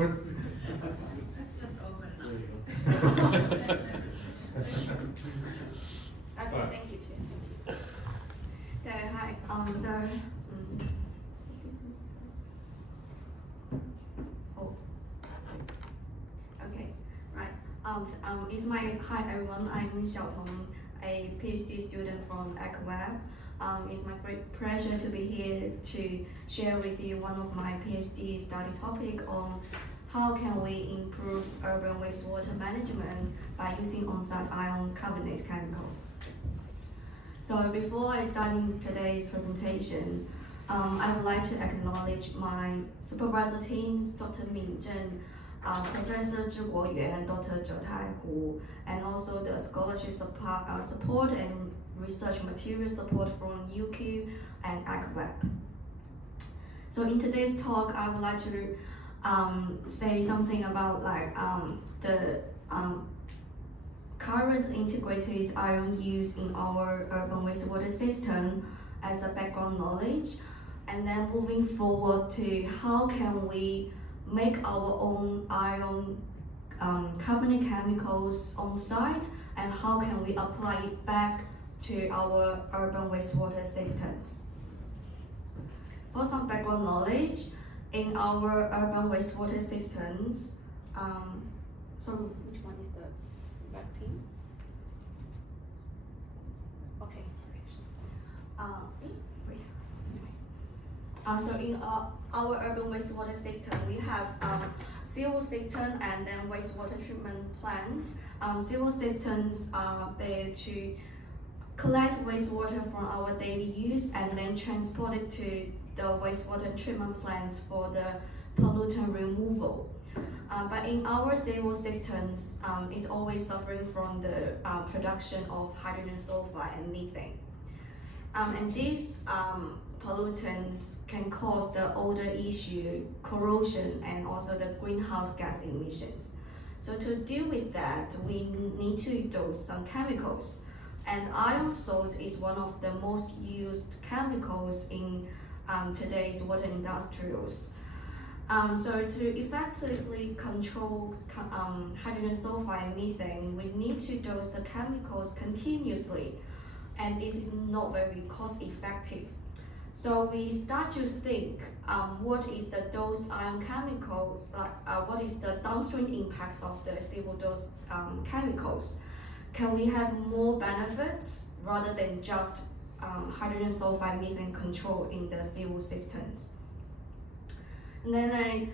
Just open There up. you go. Okay, thank you, Chair. Okay, hi. Oh, okay, right. Hi everyone. I'm Xiaotong, a PhD student from AgWeb. It's my great pleasure to be here to share with you one of my PhD study topic on how can we improve urban wastewater management by using on-site ion carbonate chemical. So before I start today's presentation, I would like to acknowledge my supervisor teams, Dr. Min Zhen, Professor Zhi Guoyuan, Dr. Zhe Tai Hu, and also the scholarship support and research material support from UQ and AgWeb. So in today's talk, I would like to say something about the current integrated ion use in our urban wastewater system as a background knowledge, and then moving forward to how can we make our own ion carbonate chemicals on site, and how can we apply it back to our urban wastewater systems. For some background knowledge, in our urban wastewater systems, so which one is the red pin? Okay. Wait. So in our urban wastewater system, we have sewer system and then wastewater treatment plants. Sewer systems are there to collect wastewater from our daily use and then transport it to the wastewater treatment plants for the pollutant removal. But in our sewer systems, it's always suffering from the production of hydrogen sulfide and methane. And these pollutants can cause the odor issue, corrosion, and also the greenhouse gas emissions. So to deal with that, we need to dose some chemicals. And iron salt is one of the most used chemicals in today's water industrials. So to effectively control hydrogen sulfide and methane, we need to dose the chemicals continuously, and it is not very cost effective. So we start to think what is the dosed ion chemicals, what is the downstream impact of the civil dose chemicals. Can we have more benefits rather than just hydrogen sulfide methane control in the civil systems? And then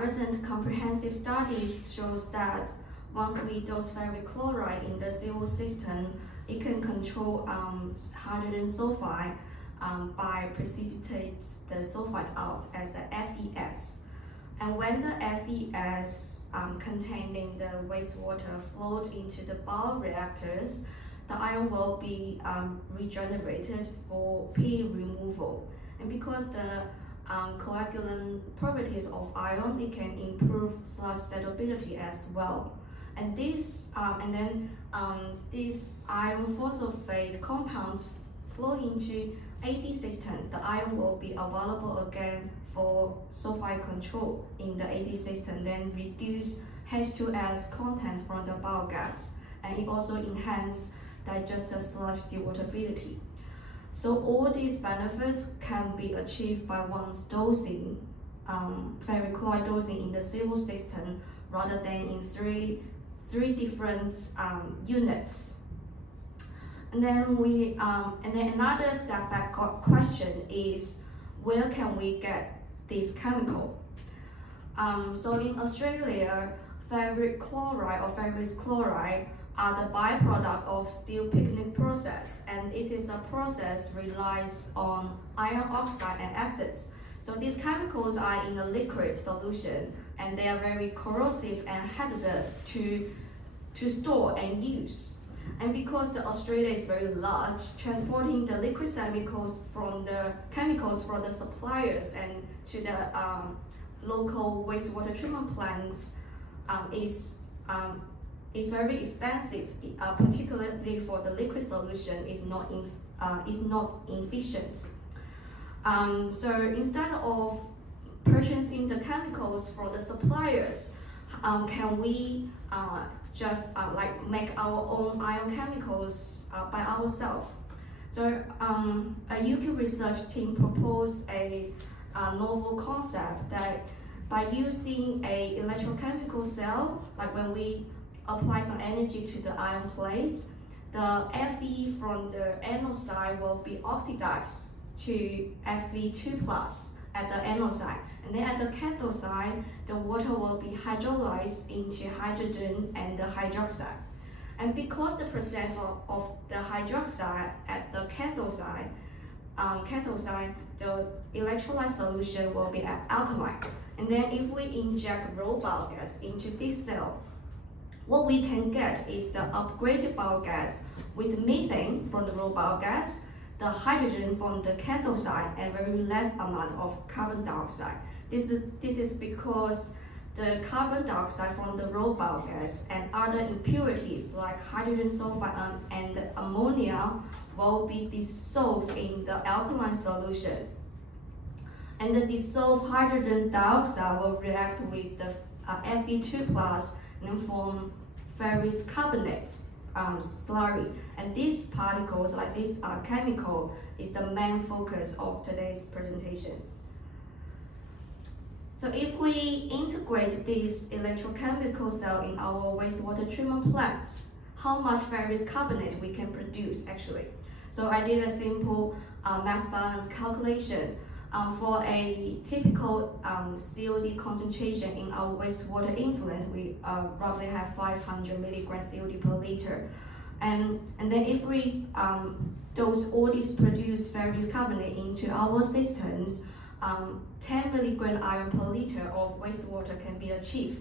recent comprehensive studies shows that once we dose ferric chloride in the civil system, it can control hydrogen sulfide by precipitate the sulfide out as a FES. And when the FES containing the wastewater flowed into the bioreactors, the ion will be regenerated for P removal. And because the coagulant properties of ion, it can improve sludge settleability as well. And these iron phosphate compounds flow into AD system. The ion will be available again for sulfide control in the AD system, then reduce H2S content from the biogas, and it also enhance digester sludge dewatability. So all these benefits can be achieved by once dosing ferric chloride dosing in the civil system rather than in three different units. And then another step back question is, where can we get this chemical? So in Australia, ferric chloride or ferrous chloride are the byproduct of steel picnic process, and it is a process relies on iron oxide and acids. So these chemicals are in a liquid solution, and they are very corrosive and hazardous to store and use. And because Australia is very large, transporting the liquid chemicals from the suppliers and to the local wastewater treatment plants is very expensive, particularly for the liquid solution, is not efficient. So instead of purchasing the chemicals from the suppliers, can we just make our own ion chemicals by ourselves? So a UK research team proposed a novel concept that by using a electrochemical cell, like when we apply some energy to the ion plates, the Fe from the anode side will be oxidized to Fe2 plus at the anode side. And then at the cathode side, the water will be hydrolyzed into hydrogen and the hydroxide. And because the percent of the hydroxide at the cathode side, the electrolyte solution will be alkaline. And then if we inject raw biogas into this cell, what we can get is the upgraded biogas with methane from the raw biogas, the hydrogen from the cathode side, and very less amount of carbon dioxide. This is because the carbon dioxide from the raw biogas and other impurities like hydrogen sulfide and ammonia will be dissolved in the alkaline solution. And the dissolved hydrogen dioxide will react with the Fe2 plus and form ferrous carbonate slurry. And these particles, like this chemical, is the main focus of today's presentation. So if we integrate this electrochemical cell in our wastewater treatment plants, how much ferrous carbonate we can produce actually? So I did a simple mass balance calculation. For a typical COD concentration in our wastewater influent, we roughly have 500 milligrams COD per liter. And then if we dose all these produced ferrous carbonate into our systems, 10 milligram iron per liter of wastewater can be achieved.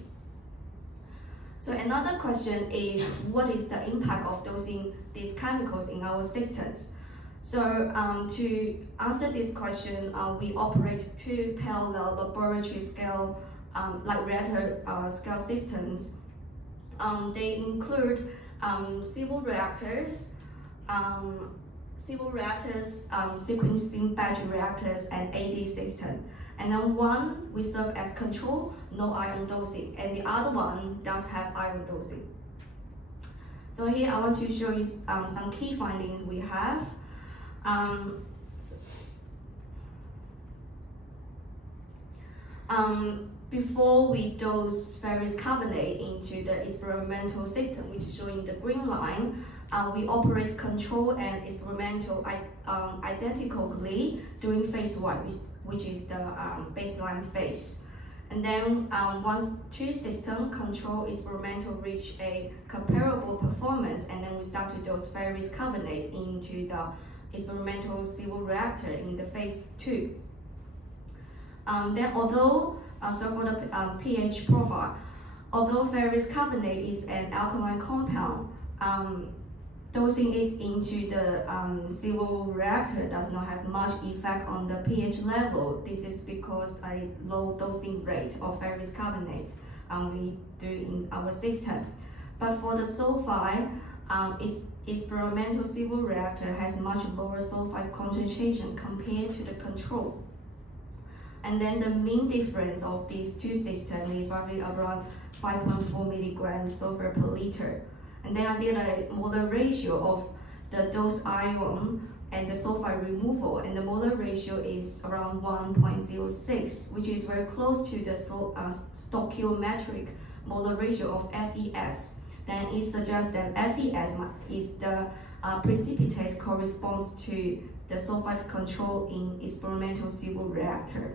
So another question is, what is the impact of dosing these chemicals in our systems? So to answer this question, we operate two parallel laboratory scale, reactor scale systems. They include civil reactors, sequencing batch reactors, and AD system. And then one we serve as control, no ion dosing, and the other one does have ion dosing. So here I want to show you some key findings we have. Before we dose ferrous carbonate into the experimental system, which is showing the green line, we operate control and experimental identically during phase 1, which is the baseline phase. And then once two system control experimental reach a comparable performance, and then we start to dose ferrous carbonate into the experimental civil reactor in the phase 2. Then although, so for the pH profile, although ferrous carbonate is an alkaline compound, dosing it into the civil reactor does not have much effect on the pH level. This is because a low dosing rate of ferrous carbonate we do in our system. But for the sulfide, its experimental civil reactor has much lower sulfide concentration compared to the control. And then the mean difference of these two systems is roughly around 5.4 milligrams sulfur per liter. And then I did a molar ratio of the dose ion and the sulfide removal, and the molar ratio is around 1.06, which is very close to the stoichiometric molar ratio of FES. Then it suggests that FES is the precipitate corresponds to the sulfide control in experimental civil reactor.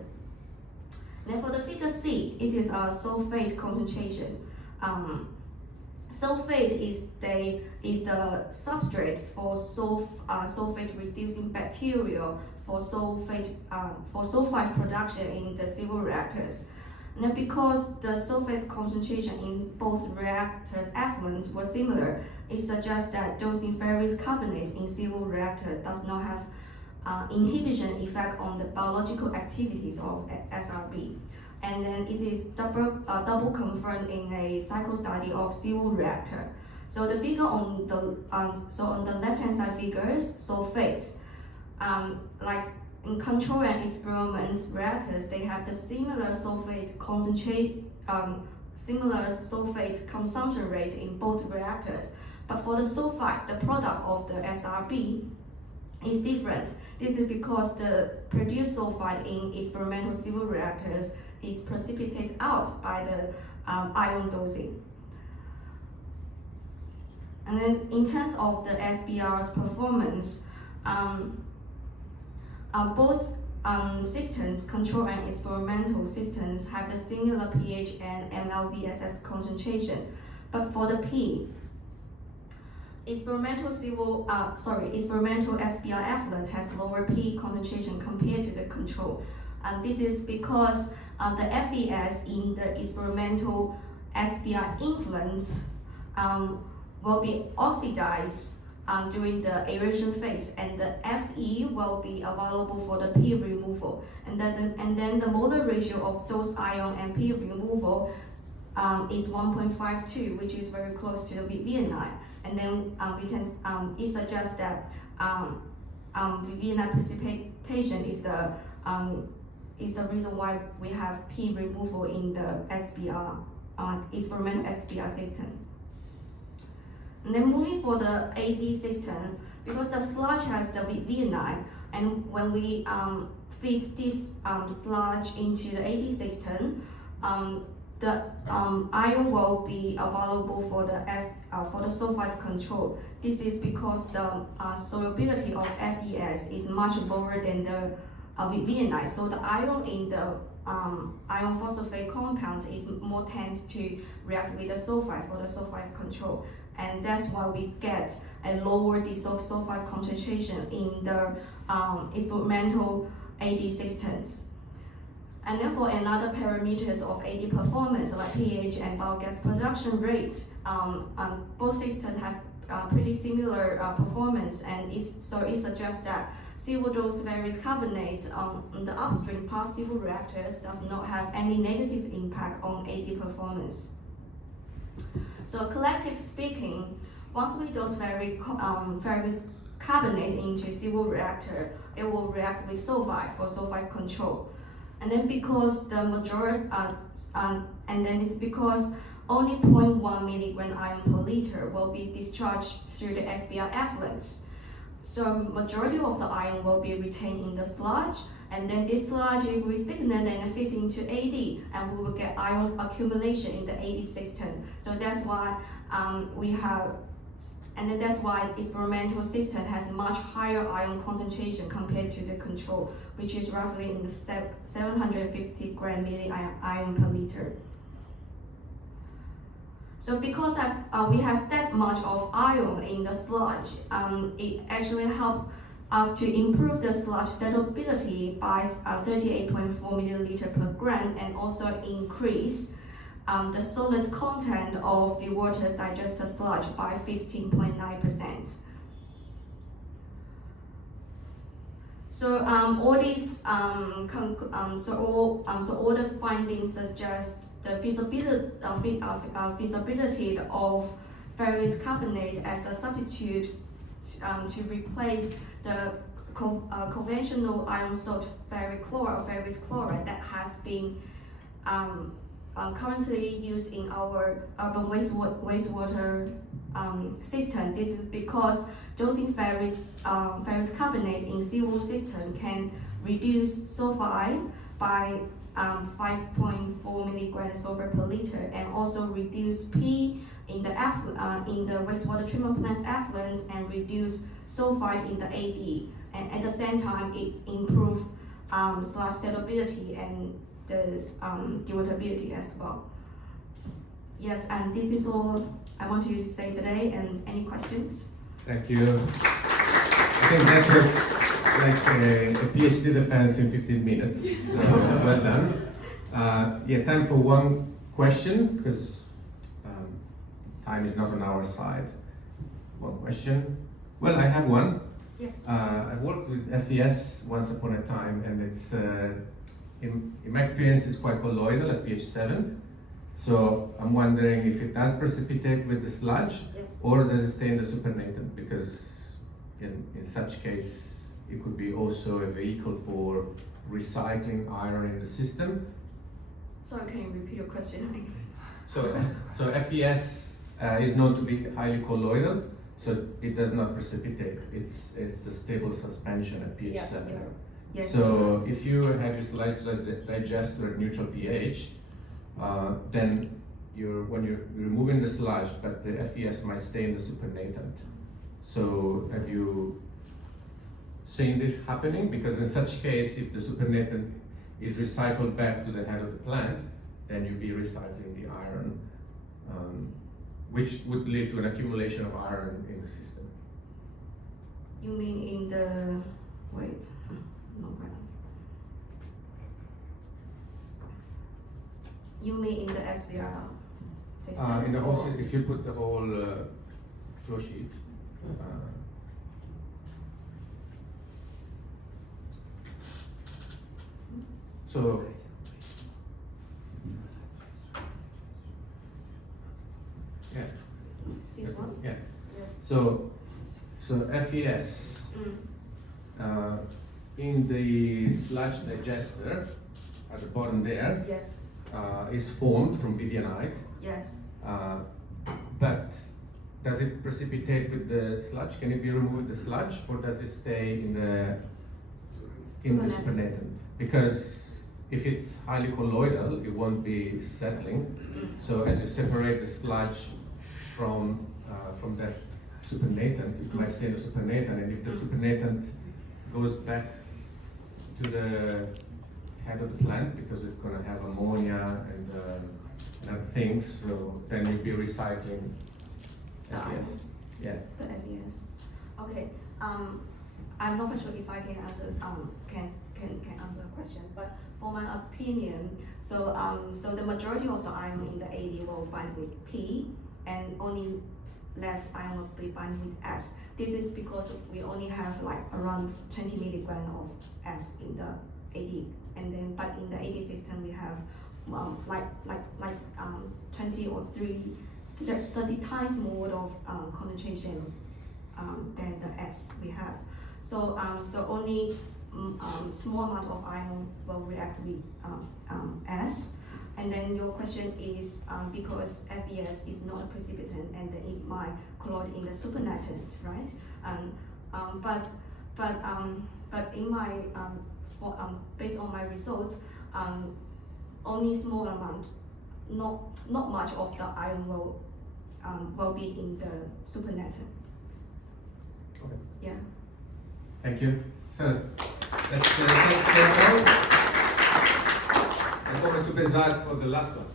Then for the figure C, it is a sulfate concentration. Sulfate is the substrate for sulfate reducing bacteria for sulfide production in the civil reactors. And then because the sulfate concentration in both reactors' effluents were similar, it suggests that dosing ferrous carbonate in civil reactor does not have inhibition effect on the biological activities of SRB. And then it is double confirmed in a cycle study of civil reactor. So the figure on the left hand side figures sulfates, in control and experiment reactors, they have the similar sulfate consumption rate in both reactors. But for the sulfide, the product of the SRB is different. This is because the produced sulfide in experimental civil reactors is precipitated out by the ion dosing. And then in terms of the SBR's performance, both systems, control and experimental systems, have a similar pH and MLVSS concentration. But for the P, experimental SBR effluent has lower P concentration compared to the control. And this is because the FES in the experimental SBR influence will be oxidized during the aeration phase, and the Fe will be available for the P removal. And then the molar ratio of those ion and P removal is 1.52, which is very close to the VVNI. And then it suggests that VVNI precipitation is the reason why we have P removal in the SBR experimental SBR system. And then moving for the AD system, because the sludge has the VVNI, and when we feed this sludge into the AD system, the ion will be available for the sulfide control. This is because the solubility of FES is much lower than the VVNI. So the ion in the ion phosphate compound is more tends to react with the sulfide for the sulfide control. And that's why we get a lower dissolved sulfide concentration in the experimental AD systems. And then for another parameters of AD performance, like pH and biogas production rate, both systems have pretty similar performance, and so it suggests that civil dose various carbonates on the upstream past civil reactors does not have any negative impact on AD performance. So collectively speaking, once we dose various carbonates into civil reactor, it will react with sulfide for sulfide control. And then because the majority, it's because only 0.1 milligram ion per liter will be discharged through the SBR effluents. So majority of the ion will be retained in the sludge, and then this sludge will be thickened and fit into AD, and we will get ion accumulation in the AD system. So that's why that's why experimental system has much higher ion concentration compared to the control, which is roughly in the 750 gram milli-ion per liter. So because we have that much of ion in the sludge, it actually helps us to improve the sludge settleability by 38.4 milliliter per gram, and also increase the solid content of the water digested sludge by 15.9%. So all the findings suggest the feasibility of various carbonates as a substitute to replace the conventional ion salt ferric chloride or ferrous chloride that has been currently used in our urban wastewater system. This is because dosing ferrous carbonate in civil system can reduce sulfide by 5.4 milligrams sulfur per liter, and also reduce P in the wastewater treatment plant's effluents, and reduce sulfide in the AD. And at the same time, it improves sludge stability and the durability as well. Yes, and this is all I want to say today. And any questions? Thank you. I think that was like a PhD defense in 15 minutes. Well done. Yeah, time for one question, because time is not on our side. One question. Well, I have one. Yes. I've worked with FES once upon a time, and it's in my experience, it's quite colloidal at pH 7. So I'm wondering if it does precipitate with the sludge, Yes. or does it stay in the supernatant? Because in such case, it could be also a vehicle for recycling iron in the system. Sorry, can you repeat your question? So FES is known to be highly colloidal, so it does not precipitate. It's a stable suspension at pH Yes, 7. yeah. Yes, So yes. if you have your sludge digester at neutral pH, then when you're removing the sludge, but the FES might stay in the supernatant. So have you seen this happening? Because in such case, if the supernatant is recycled back to the head of the plant, then you'd be recycling the iron, which would lead to an accumulation of iron in the system. You mean in the, wait, no, right. You mean in the SBR system? In the whole, or- if you put the whole flow sheet, so yeah, This one? yeah. Yes. So FES Mm. in the sludge digester at the bottom there Yes. is formed from vivianite, Yes. but does it precipitate with the sludge? Can it be removed with the sludge, or does it stay in the Supernatant. supernatant? Because if it's highly colloidal, it won't be settling. So as you separate the sludge from that supernatant, it might stay in the supernatant, and if the supernatant goes back to the head of the plant, because it's going to have ammonia and other things, so then you'll be recycling FES. Yeah. The FES. Okay. I'm not quite sure if I can answer answer the question, but for my opinion, so the majority of the ion in the AD will bind with P, and only less ion will be bind with S. This is because we only have like around 20 milligram of S in the AD, and then but in the AD system we have 20 or 30 times more of concentration than the S we have. So only small amount of ion will react with S. And then your question is because FES is not a precipitant and then it might colloid in the supernatant, right? But in my based on my results, only small amount, not much of the ion will be in the supernatant. Okay. Yeah. Thank you. So let's take the I'm going to Bezat for the last one.